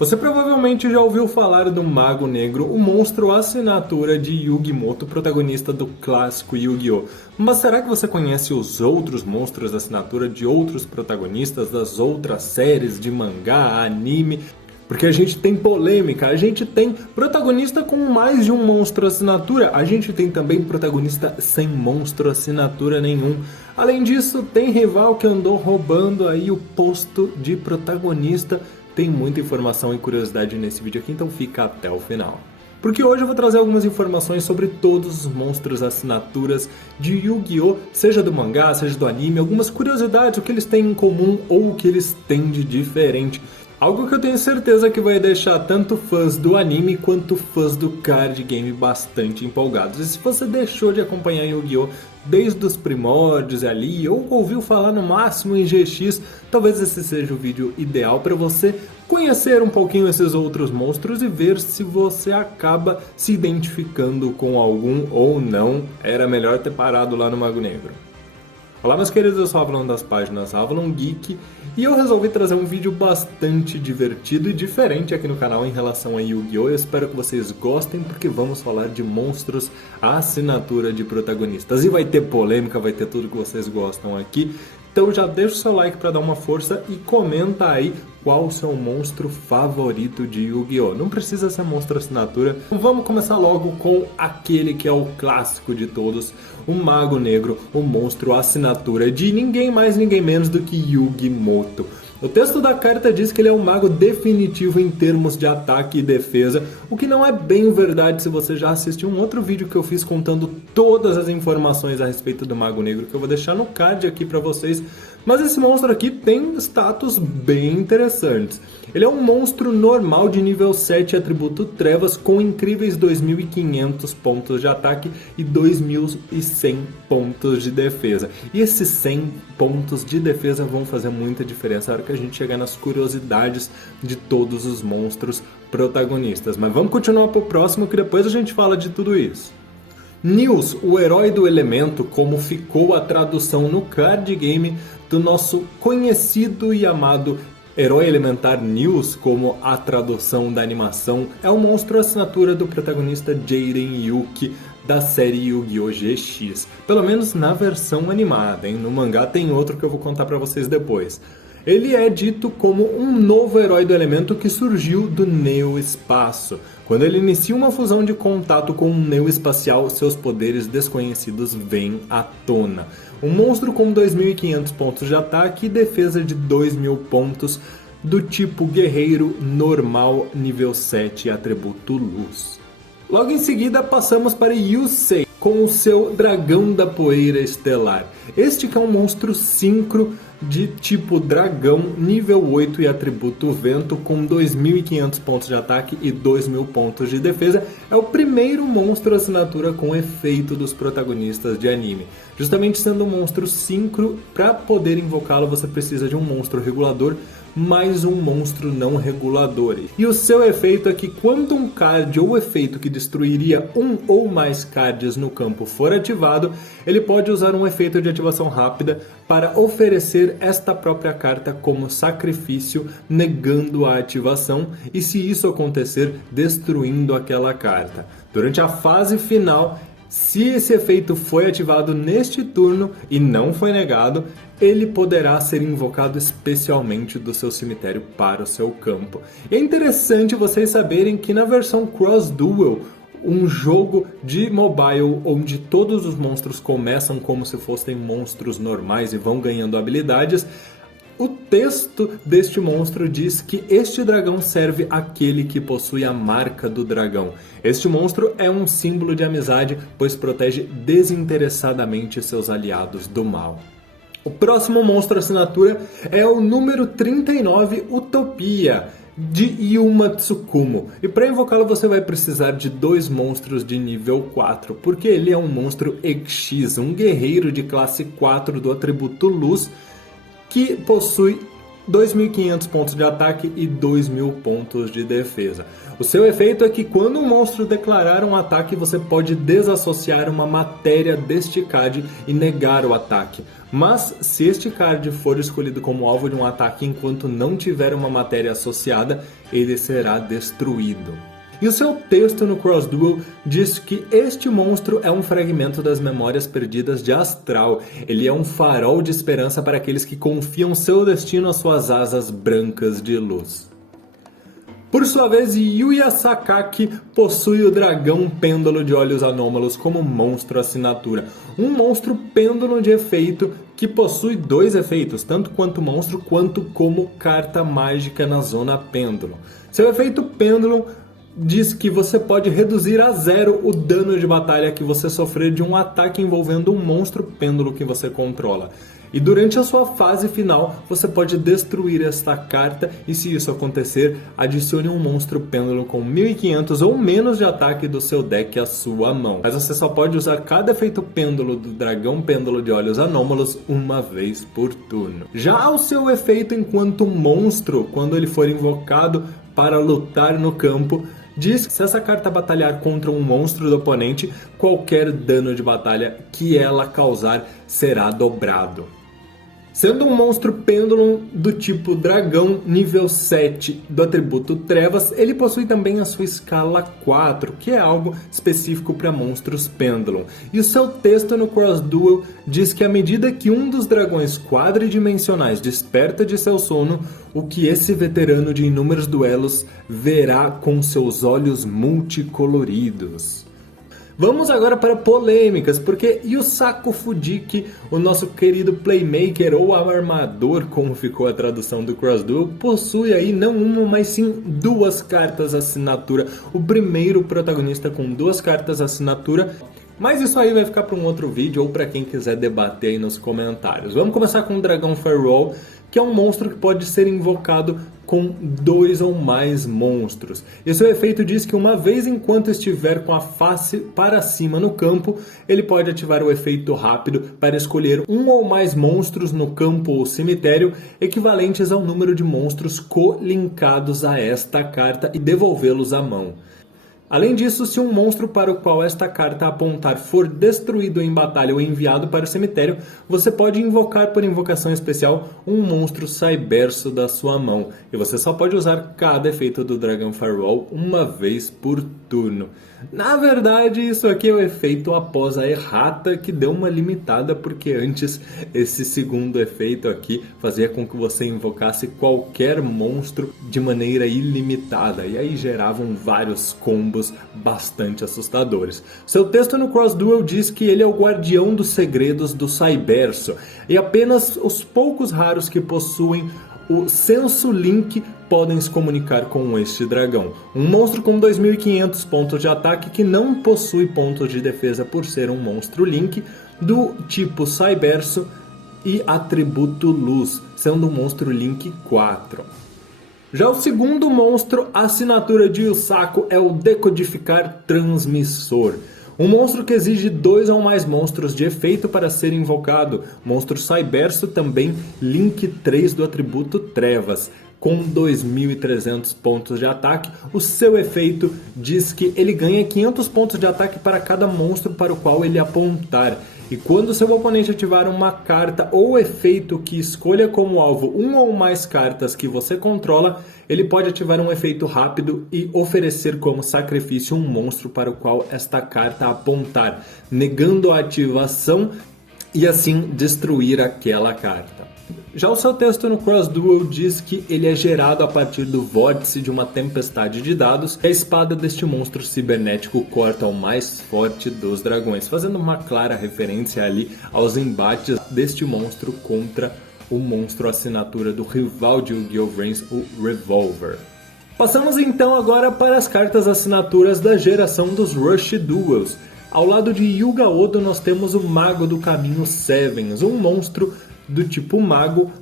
Você provavelmente já ouviu falar do Mago Negro, o monstro assinatura de Yugi Moto, protagonista do clássico Yu-Gi-Oh! Mas será que você conhece os outros monstros assinatura de outros protagonistas das outras séries de mangá, anime? Porque a gente tem polêmica, a gente tem protagonista com mais de um monstro assinatura, a gente tem também protagonista sem monstro assinatura nenhum. Além disso, tem rival que andou roubando aí o posto de protagonista. Tem muita informação e curiosidade nesse vídeo aqui, então fica até o final. Porque hoje eu vou trazer algumas informações sobre todos os monstros assinaturas de Yu-Gi-Oh! Seja do mangá, seja do anime, algumas curiosidades, o que eles têm em comum ou o que eles têm de diferente. Algo que eu tenho certeza que vai deixar tanto fãs do anime quanto fãs do card game bastante empolgados. E se você deixou de acompanhar Yu-Gi-Oh! Desde os primórdios ali, ou ouviu falar no máximo em GX, talvez esse seja o vídeo ideal para você conhecer um pouquinho esses outros monstros e ver se você acaba se identificando com algum ou não. Era melhor ter parado lá no Mago Negro. Olá meus queridos, eu sou o Avalon das páginas Avalon Geek e eu resolvi trazer um vídeo bastante divertido e diferente aqui no canal em relação a Yu-Gi-Oh! Eu espero que vocês gostem porque vamos falar de monstros à assinatura de protagonistas. E vai ter polêmica, vai ter tudo que vocês gostam aqui. Então já deixa o seu like para dar uma força e comenta aí qual o seu monstro favorito de Yu-Gi-Oh! Não precisa ser monstro assinatura. Vamos começar logo com aquele que é o clássico de todos, o Mago Negro, o monstro assinatura de ninguém mais ninguém menos do que Yugi Moto. O texto da carta diz que ele é um mago definitivo em termos de ataque e defesa, o que não é bem verdade se você já assistiu um outro vídeo que eu fiz contando todas as informações a respeito do Mago Negro, que eu vou deixar no card aqui pra vocês. Mas esse monstro aqui tem status bem interessantes. Ele é um monstro normal de nível 7 atributo Trevas com incríveis 2.500 pontos de ataque e 2.100 pontos de defesa. E esses 100 pontos de defesa vão fazer muita diferença na hora que a gente chegar nas curiosidades de todos os monstros protagonistas. Mas vamos continuar pro próximo que depois a gente fala de tudo isso. News, o herói do elemento, como ficou a tradução no card game do nosso conhecido e amado herói elementar News, como a tradução da animação, é o monstro assinatura do protagonista Jiren Yuki da série Yu-Gi-Oh! GX. Pelo menos na versão animada, hein? No mangá tem outro que eu vou contar pra vocês depois. Ele é dito como um novo herói do elemento que surgiu do Neo Espaço. Quando ele inicia uma fusão de contato com um Neo Espacial, seus poderes desconhecidos vêm à tona. Um monstro com 2.500 pontos de ataque e defesa de 2.000 pontos, do tipo guerreiro normal nível 7 atributo luz. Logo em seguida passamos para Yusei, com o seu dragão da poeira estelar. Este que é um monstro sincro de tipo dragão, nível 8 e atributo vento, com 2.500 pontos de ataque e 2.000 pontos de defesa. É o primeiro monstro assinatura com efeito dos protagonistas de anime. Justamente sendo um monstro sincro, para poder invocá-lo você precisa de um monstro regulador mais um monstro não regulador. E o seu efeito é que quando um card ou efeito que destruiria um ou mais cards no campo for ativado, ele pode usar um efeito de ativação rápida para oferecer esta própria carta como sacrifício, negando a ativação, e se isso acontecer, destruindo aquela carta. Durante a fase final, se esse efeito foi ativado neste turno e não foi negado, ele poderá ser invocado especialmente do seu cemitério para o seu campo. E é interessante vocês saberem que na versão Cross Duel, um jogo de mobile onde todos os monstros começam como se fossem monstros normais e vão ganhando habilidades, o texto deste monstro diz que este dragão serve àquele que possui a marca do dragão. Este monstro é um símbolo de amizade, pois protege desinteressadamente seus aliados do mal. O próximo monstro assinatura é o número 39, Utopia, de Yuma Tsukumo. E para invocá-lo você vai precisar de 2 monstros de nível 4, porque ele é um monstro EX, um guerreiro de classe 4 do atributo luz, que possui 2.500 pontos de ataque e 2.000 pontos de defesa. O seu efeito é que quando um monstro declarar um ataque, você pode desassociar uma matéria deste card e negar o ataque. Mas se este card for escolhido como alvo de um ataque enquanto não tiver uma matéria associada, ele será destruído. E o seu texto no Cross Duel diz que este monstro é um fragmento das memórias perdidas de Astral. Ele é um farol de esperança para aqueles que confiam seu destino às suas asas brancas de luz. Por sua vez, Yuya Sakaki possui o dragão pêndulo de olhos anômalos como monstro assinatura. Um monstro pêndulo de efeito que possui 2 efeitos, tanto quanto monstro quanto como carta mágica na zona pêndulo. Seu efeito pêndulo diz que você pode reduzir a 0 o dano de batalha que você sofrer de um ataque envolvendo um monstro pêndulo que você controla. E durante a sua fase final, você pode destruir esta carta e se isso acontecer, adicione um monstro pêndulo com 1.500 ou menos de ataque do seu deck à sua mão. Mas você só pode usar cada efeito pêndulo do dragão pêndulo de olhos anômalos uma vez por turno. Já o seu efeito enquanto monstro, quando ele for invocado para lutar no campo, diz que se essa carta batalhar contra um monstro do oponente, qualquer dano de batalha que ela causar será dobrado. Sendo um monstro pêndulo do tipo dragão nível 7 do atributo Trevas, ele possui também a sua escala 4, que é algo específico para monstros pêndulo. E o seu texto no Cross Duel diz que à medida que um dos dragões quadridimensionais desperta de seu sono, o que esse veterano de inúmeros duelos verá com seus olhos multicoloridos. Vamos agora para polêmicas, porque Yusaku Fujiki, o nosso querido Playmaker ou Armador, como ficou a tradução do Cross Duel, possui aí não uma, mas sim 2 cartas assinatura. O primeiro protagonista com 2 cartas assinatura. Mas isso aí vai ficar para um outro vídeo ou para quem quiser debater aí nos comentários. Vamos começar com o Dragão Farewell, que é um monstro que pode ser invocado com 2 ou mais monstros. E seu efeito diz que uma vez enquanto estiver com a face para cima no campo, ele pode ativar o efeito rápido para escolher um ou mais monstros no campo ou cemitério equivalentes ao número de monstros colinkados a esta carta e devolvê-los à mão. Além disso, se um monstro para o qual esta carta apontar for destruído em batalha ou enviado para o cemitério, você pode invocar por invocação especial um monstro Cyberso da sua mão. E você só pode usar cada efeito do Dragon Farewell uma vez por turno. Na verdade, isso aqui é o efeito após a errata, que deu uma limitada, porque antes esse segundo efeito aqui fazia com que você invocasse qualquer monstro de maneira ilimitada, e aí geravam vários combos bastante assustadores. Seu texto no Cross Duel diz que ele é o guardião dos segredos do Cyberso, e apenas os poucos raros que possuem o Senso Link podem se comunicar com este dragão. Um monstro com 2.500 pontos de ataque que não possui pontos de defesa por ser um monstro Link do tipo Cyberso e atributo Luz, sendo um monstro Link 4. Já o segundo monstro, assinatura de Yusaku, é o Decodificar Transmissor. Um monstro que exige 2 ou mais monstros de efeito para ser invocado. Monstro Cyberso também Link 3 do atributo Trevas. Com 2.300 pontos de ataque, o seu efeito diz que ele ganha 500 pontos de ataque para cada monstro para o qual ele apontar. E quando seu oponente ativar uma carta ou efeito que escolha como alvo um ou mais cartas que você controla, ele pode ativar um efeito rápido e oferecer como sacrifício um monstro para o qual esta carta apontar, negando a ativação e assim destruir aquela carta. Já o seu texto no Cross Duel diz que ele é gerado a partir do vórtice de uma tempestade de dados e a espada deste monstro cibernético corta o mais forte dos dragões, fazendo uma clara referência ali aos embates deste monstro contra o monstro assinatura do rival de Yu-Gi-Oh! Vrains, o Revolver. Passamos então agora para as cartas assinaturas da geração dos Rush Duels. Ao lado de Yuga Odo nós temos o Mago do Caminho Sevens, um monstro do tipo mago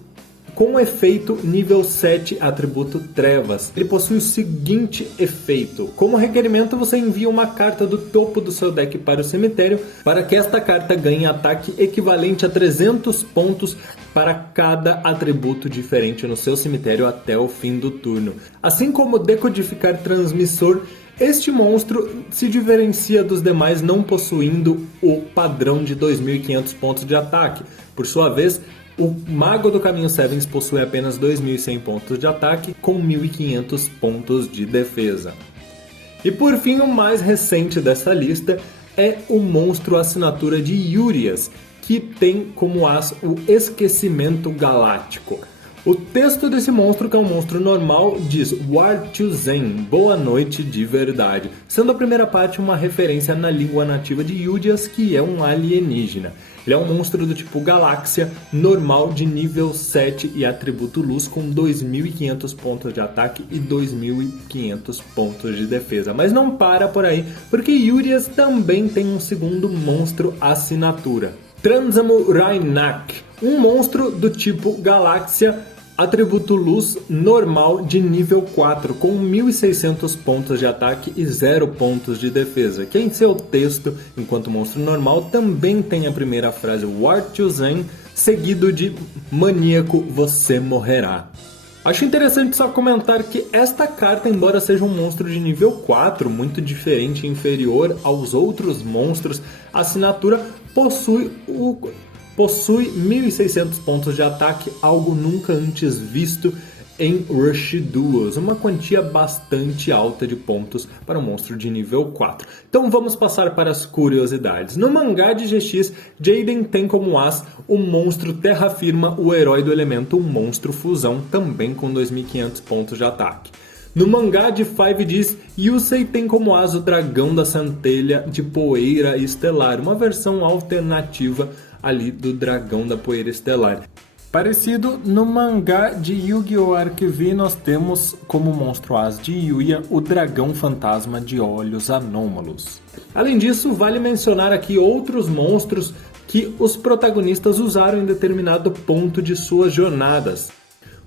com efeito nível 7, atributo Trevas. Ele possui o seguinte efeito: como requerimento, você envia uma carta do topo do seu deck para o cemitério, para que esta carta ganhe ataque equivalente a 300 pontos para cada atributo diferente no seu cemitério até o fim do turno. Assim como decodificar transmissor, este monstro se diferencia dos demais não possuindo o padrão de 2.500 pontos de ataque. Por sua vez, o Mago do Caminho Sevens possui apenas 2.100 pontos de ataque com 1.500 pontos de defesa. E por fim, o mais recente dessa lista é o monstro assinatura de Yurias, que tem como as o Esquecimento Galáctico. O texto desse monstro, que é um monstro normal, diz War to Zen, boa noite de verdade, sendo a primeira parte uma referência na língua nativa de Yurias, que é um alienígena. Ele é um monstro do tipo Galáxia, normal de nível 7 e atributo Luz, com 2.500 pontos de ataque e 2.500 pontos de defesa. Mas não para por aí, porque Yurias também tem um segundo monstro assinatura. Transamu Rainak, um monstro do tipo Galáxia, atributo Luz normal de nível 4, com 1.600 pontos de ataque e 0 pontos de defesa, que em seu texto, enquanto monstro normal, também tem a primeira frase War to Zen, seguido de Maníaco, você morrerá. Acho interessante só comentar que esta carta, embora seja um monstro de nível 4, muito diferente e inferior aos outros monstros, a assinatura possui 1.600 pontos de ataque, algo nunca antes visto em Rush Duels, uma quantia bastante alta de pontos para um monstro de nível 4. Então vamos passar para as curiosidades. No mangá de GX, Jaden tem como as o monstro Terra Firma, o herói do elemento, um monstro fusão, também com 2.500 pontos de ataque. No mangá de 5Ds, Yusei tem como as o dragão da centelha de poeira estelar, uma versão alternativa ali do dragão da poeira estelar. Parecido, no mangá de Yu-Gi-Oh! Arc-V, nós temos como monstro as de Yuya o dragão fantasma de olhos anômalos. Além disso, vale mencionar aqui outros monstros que os protagonistas usaram em determinado ponto de suas jornadas.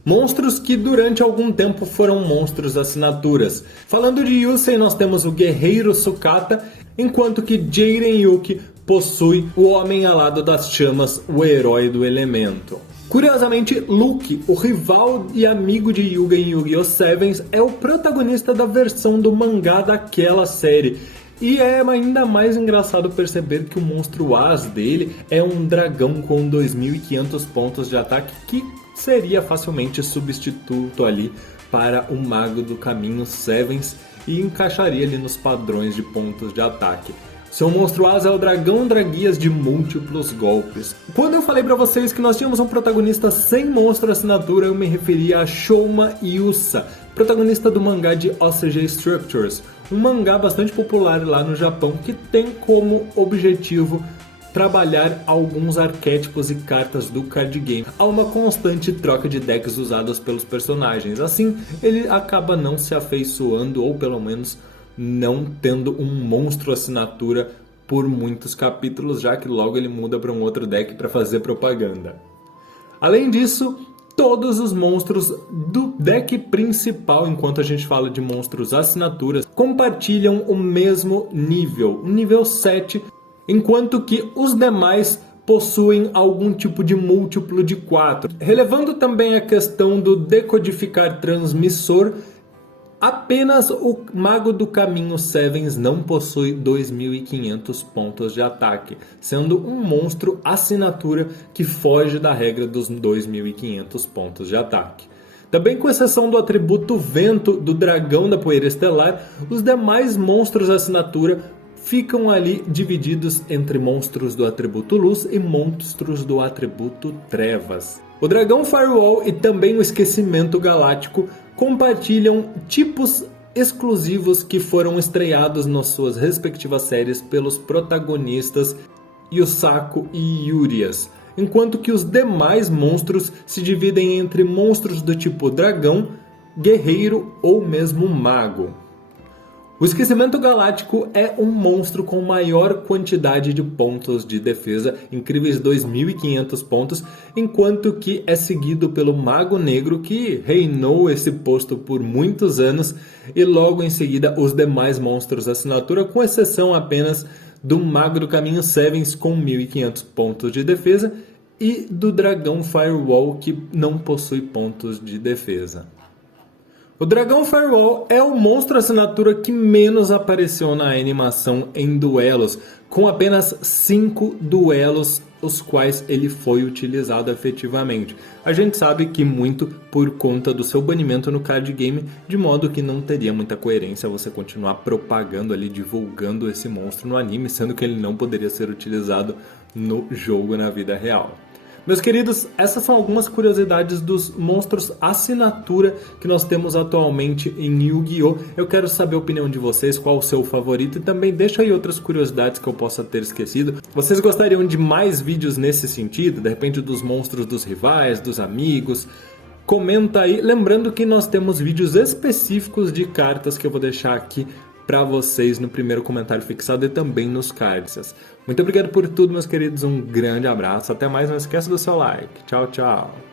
Monstros que durante algum tempo foram monstros assinaturas. Falando de Yusei, nós temos o Guerreiro Sukata, enquanto que Jiren Yuki possui o Homem Alado das Chamas, o herói do elemento. Curiosamente, Luke, o rival e amigo de Yuga em Yu-Gi-Oh! Sevens, é o protagonista da versão do mangá daquela série. E é ainda mais engraçado perceber que o monstro as dele é um dragão com 2.500 pontos de ataque, que seria facilmente substituto ali para o Mago do Caminho Sevens e encaixaria ali nos padrões de pontos de ataque. Seu monstro asa é o Dragão Draguias de múltiplos golpes. Quando eu falei pra vocês que nós tínhamos um protagonista sem monstro assinatura, eu me referia a Shouma Yusa, protagonista do mangá de OCG Structures, um mangá bastante popular lá no Japão que tem como objetivo trabalhar alguns arquétipos e cartas do card game. Há uma constante troca de decks usadas pelos personagens, assim ele acaba não se afeiçoando ou pelo menos não tendo um monstro assinatura por muitos capítulos, já que logo ele muda para um outro deck para fazer propaganda. Além disso, todos os monstros do deck principal, enquanto a gente fala de monstros assinaturas, compartilham o mesmo nível, nível 7, enquanto que os demais possuem algum tipo de múltiplo de 4. Relevando também a questão do decodificar transmissor, apenas o Mago do Caminho Sevens não possui 2.500 pontos de ataque, sendo um monstro assinatura que foge da regra dos 2.500 pontos de ataque. Também com exceção do atributo Vento do Dragão da Poeira Estelar, os demais monstros assinatura ficam ali divididos entre monstros do atributo Luz e monstros do atributo Trevas. O Dragão Firewall e também o Esquecimento Galáctico compartilham tipos exclusivos que foram estreados nas suas respectivas séries pelos protagonistas Yusaku e Yurias, enquanto que os demais monstros se dividem entre monstros do tipo dragão, guerreiro ou mesmo mago. O Esquecimento Galáctico é um monstro com maior quantidade de pontos de defesa, incríveis 2.500 pontos, enquanto que é seguido pelo Mago Negro, que reinou esse posto por muitos anos, e logo em seguida os demais monstros da assinatura, com exceção apenas do Mago do Caminho Sevens com 1.500 pontos de defesa e do Dragão Firewall, que não possui pontos de defesa. O Dragão Firewall é o monstro assinatura que menos apareceu na animação em duelos, com apenas 5 duelos os quais ele foi utilizado efetivamente. A gente sabe que muito por conta do seu banimento no card game, de modo que não teria muita coerência você continuar propagando ali, divulgando esse monstro no anime, sendo que ele não poderia ser utilizado no jogo na vida real. Meus queridos, essas são algumas curiosidades dos monstros assinatura que nós temos atualmente em Yu-Gi-Oh! Eu quero saber a opinião de vocês, qual o seu favorito, e também deixa aí outras curiosidades que eu possa ter esquecido. Vocês gostariam de mais vídeos nesse sentido? De repente dos monstros dos rivais, dos amigos? Comenta aí, lembrando que nós temos vídeos específicos de cartas que eu vou deixar aqui para vocês no primeiro comentário fixado e também nos cards. Muito obrigado por tudo, meus queridos, um grande abraço, até mais, não esqueça do seu like, tchau, tchau!